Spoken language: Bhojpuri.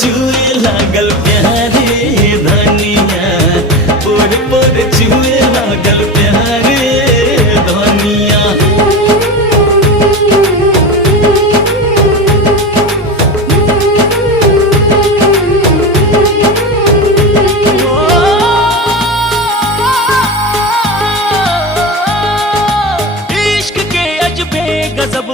चुए लागल प्यारे धनिया, पोर पोर चुए लागल प्यारे धनिया। इश्क के अजबे गजब